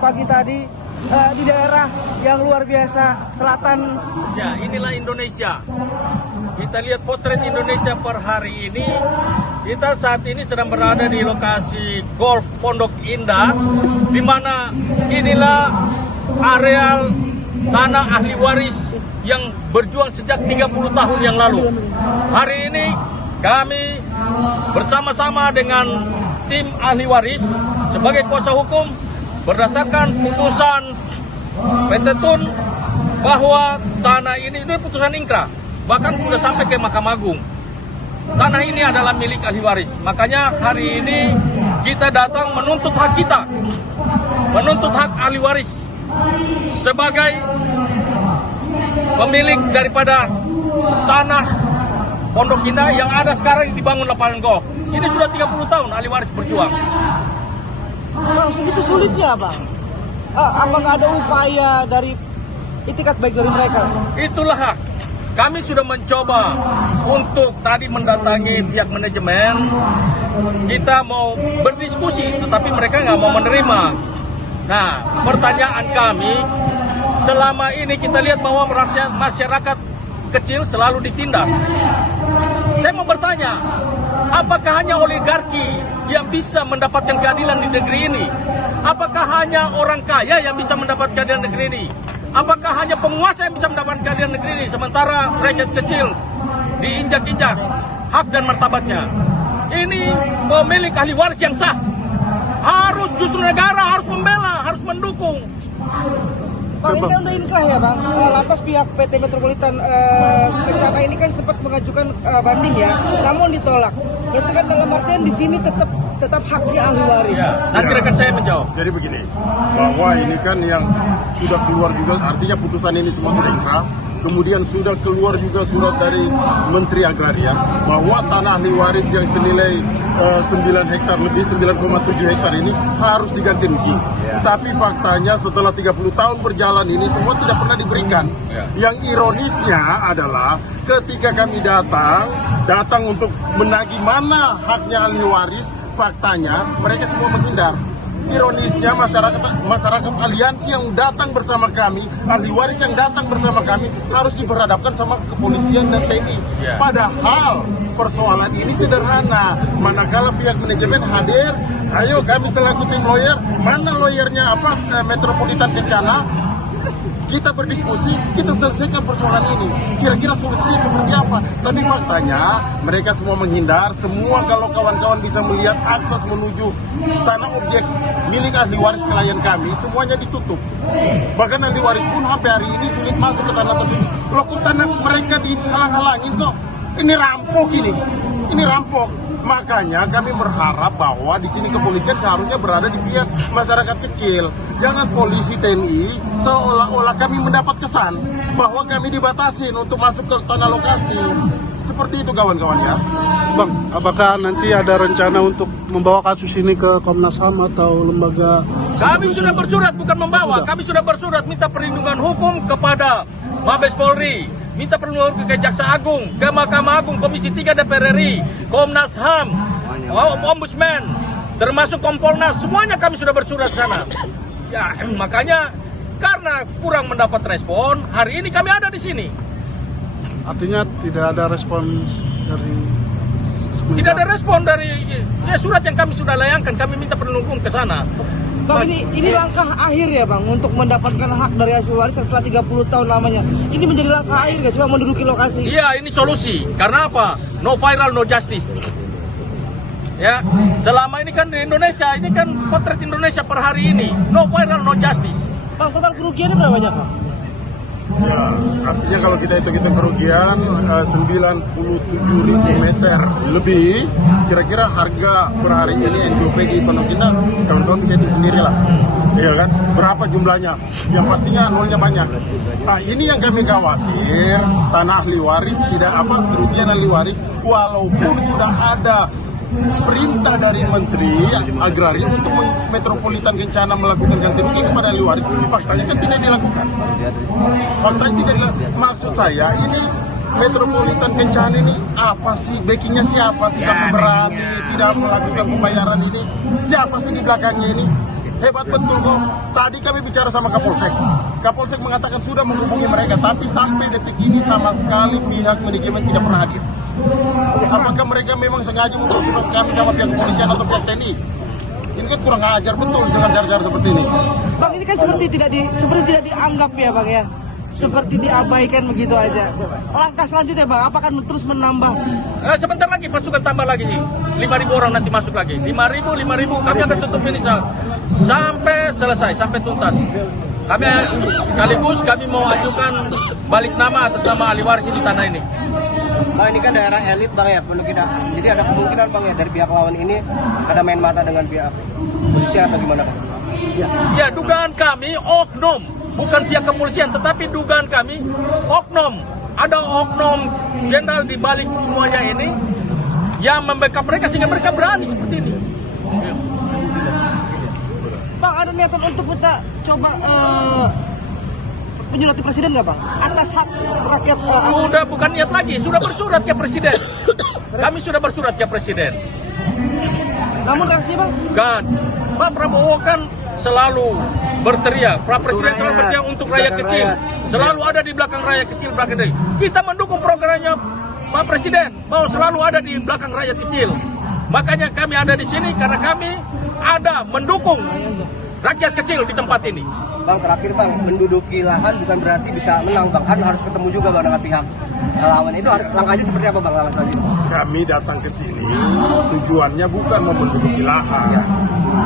pagi tadi di daerah yang luar biasa selatan. Ya, inilah Indonesia. Kita lihat potret Indonesia per hari ini. Kita saat ini sedang berada di lokasi Golf Pondok Indah, di mana inilah areal tanah ahli waris yang berjuang sejak 30 tahun yang lalu. Hari ini kami bersama-sama dengan tim ahli waris sebagai kuasa hukum berdasarkan putusan PT Tun bahwa tanah ini putusan ingkrah, bahkan sudah sampai ke Mahkamah Agung. Tanah ini adalah milik ahli waris. Makanya hari ini kita datang menuntut hak kita, menuntut hak ahli waris sebagai pemilik daripada tanah Pondok Indah yang ada sekarang dibangun lapangan golf. Ini sudah 30 tahun ahli waris berjuang. Bang, segitu sulitnya bang. Apa nggak ada upaya dari itikat baik dari mereka? Itulah hak. Kami sudah mencoba untuk tadi mendatangi pihak manajemen. Kita mau berdiskusi, tetapi mereka nggak mau menerima. Nah, pertanyaan kami, selama ini kita lihat bahwa masyarakat kecil selalu ditindas. Saya mau bertanya, apakah hanya oligarki yang bisa mendapatkan keadilan di negeri ini? Apakah hanya orang kaya yang bisa mendapatkan keadilan negeri ini? Apakah hanya penguasa yang bisa mendapatkan keadilan negeri ini? Sementara rakyat kecil diinjak-injak hak dan martabatnya. Ini pemilik ahli waris yang sah. Harus justru negara harus membela, harus mendukung. Bang, ini kan udah inkrah ya bang. Lantas pihak PT Metropolitan Kencana ini kan sempat mengajukan banding ya, namun ditolak. Berarti kan dalam artian di sini tetap haknya ahli waris. Ya, nanti rekan saya menjawab. Jadi begini, bahwa ini kan yang sudah keluar juga, artinya putusan ini semua sudah inkrah. Kemudian sudah keluar juga surat dari Menteri Agraria bahwa tanah ahli waris yang senilai 9 hektar lebih, 9,7 hektar ini harus diganti rugi. Tapi faktanya setelah 30 tahun berjalan ini semua tidak pernah diberikan. Yang ironisnya adalah ketika kami datang untuk menagih mana haknya ahli waris, faktanya mereka semua menghindar. Ironisnya masyarakat aliansi yang datang bersama kami, ahli waris yang datang bersama kami harus diberhadapkan sama kepolisian dan TNI. Padahal persoalan ini sederhana. Manakala pihak manajemen hadir, ayo kami selaku tim lawyer, mana lawyernya Metropolitan Kencana? Kita berdiskusi, kita selesaikan persoalan ini. Kira-kira solusinya seperti apa? Tapi faktanya mereka semua menghindar. Semua kalau kawan-kawan bisa melihat akses menuju tanah objek milik ahli waris klien kami, semuanya ditutup. Bahkan ahli waris pun sampai hari ini sulit masuk ke tanah tersebut. Loh, kok tanah mereka dihalang-halangin kok? Ini rampok ini. Ini rampok. Makanya kami berharap bahwa di sini kepolisian seharusnya berada di pihak masyarakat kecil. Jangan polisi TNI seolah-olah kami mendapat kesan bahwa kami dibatasin untuk masuk ke tanah lokasi. Seperti itu kawan-kawan ya. Bang, apakah nanti ada rencana untuk membawa kasus ini ke Komnas HAM atau lembaga? Kami sudah bersurat, bukan membawa. Kami sudah bersurat minta perlindungan hukum kepada Mabes Polri, minta perlindungan ke Jaksa Agung, ke Mahkamah Agung, Komisi 3 DPR RI, Komnas HAM, Ombudsman, termasuk Kompolnas, semuanya kami sudah bersurat sana. Ya, makanya karena kurang mendapat respon, hari ini kami ada di sini. Artinya tidak ada respon dari... Tidak ada respon dari surat yang kami sudah layangkan, kami minta perlindungan ke sana. Bang, ini langkah akhir ya bang untuk mendapatkan hak dari ahli waris setelah 30 tahun lamanya. Ini menjadi langkah akhir nggak sih bang menduduki lokasi? Iya, ini solusi. Karena apa? No viral, no justice. Ya, selama ini kan di Indonesia, ini kan potret Indonesia per hari ini. No viral, no justice. Bang, total kerugiannya berapa banyak bang? Ya, artinya kalau kita hitung-hitung kerugian 97.000 meter lebih, kira-kira harga per hari ini NGOP di Pondok Indah, kawan-kawan bisa hitung sendiri lah. Iya kan? Berapa jumlahnya? Yang pastinya nolnya banyak. Nah, ini yang kami khawatir, tanah ahli waris tidak kerugian ahli waris, walaupun sudah ada perintah dari Menteri Agraria untuk Metropolitan Kencana melakukan ganti rugi kepada ahli waris, faktanya kan tidak dilakukan. Faktanya tidak dilakukan. Maksud saya ini Metropolitan Kencana ini apa sih? Backingnya siapa sih sampai berani tidak melakukan pembayaran ini? Siapa sih di belakangnya ini? Hebat betul kok. Tadi kami bicara sama Kapolsek. Kapolsek mengatakan sudah menghubungi mereka, tapi sampai detik ini sama sekali pihak manajemen tidak pernah hadir. Apakah mereka memang sengaja memperburuk kami sama pihak kepolisian atau pihak TNI? Ini kan kurang ajar betul dengan cara-cara seperti ini. Bang, ini kan seperti tidak dianggap ya Bang ya. Seperti diabaikan begitu aja. Langkah selanjutnya Bang, apakah terus menambah? Sebentar lagi pasukan tambah lagi nih. 5.000 orang nanti masuk lagi. 5.000 kami akan tutup ini sampai selesai, sampai tuntas. Kami sekaligus mau ajukan balik nama atas nama ahli waris di tanah ini. Bang, ini kan daerah elit Bang ya, perlu kita. Jadi ada kemungkinan Bang ya dari pihak lawan ini ada main mata dengan pihak polisian atau gimana Bang? Ya, dugaan kami oknum, bukan pihak kepolisian, tetapi dugaan kami oknum. Ada oknum jenderal di balik semuanya ini yang membackup mereka sehingga mereka berani seperti ini. Bang, ada niatan untuk kita coba menyurati presiden nggak Bang? Atas hak rakyat. Sudah bukan niat lagi, sudah bersurat ke presiden. Kami sudah bersurat ke presiden. Namun reaksinya Bang? Kan, Pak Prabowo kan selalu berteriak, Pak Presiden selalu berteriak untuk rakyat kecil. Selalu ada di belakang rakyat kecil, belakang dari. Kita mendukung programnya Pak Presiden, mau selalu ada di belakang rakyat kecil. Makanya kami ada di sini karena kami ada mendukung rakyat kecil di tempat ini. Bang, terakhir Bang, menduduki lahan bukan berarti bisa menang Bang, kan harus ketemu juga Bang dengan pihak lawan. Itu harus langkahnya seperti apa Bang langkah selanjutnya? Kami datang ke sini tujuannya bukan mau menduduki lahan,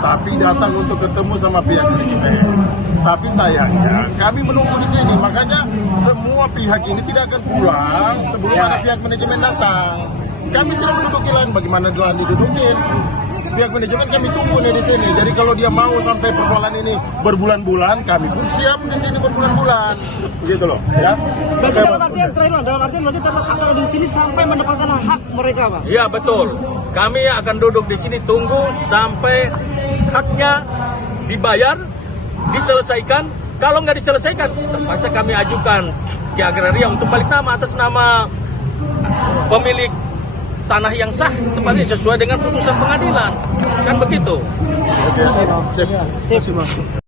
tapi datang untuk ketemu sama pihak manajemen. Tapi sayangnya kami menunggu di sini, makanya semua pihak ini tidak akan pulang sebelum ada pihak manajemen datang. Kami tidak menduduki lahan, bagaimana lahan didudukin? Pihak manajemen kami tunggu nih di sini. Jadi kalau dia mau sampai persoalan ini berbulan-bulan, kami pun siap di sini berbulan-bulan. Begitu loh, ya. Berarti dalam artian terakhir Bang, dalam artian berarti tetap akan ada di sini sampai mendapatkan hak mereka Bang. Iya betul. Kami akan duduk di sini tunggu sampai haknya dibayar, diselesaikan. Kalau nggak diselesaikan, terpaksa kami ajukan ke agraria untuk balik nama atas nama pemilik tanah yang sah, tempatnya sesuai dengan putusan pengadilan. Kan begitu. Oke. Sip. Terima kasih Bang.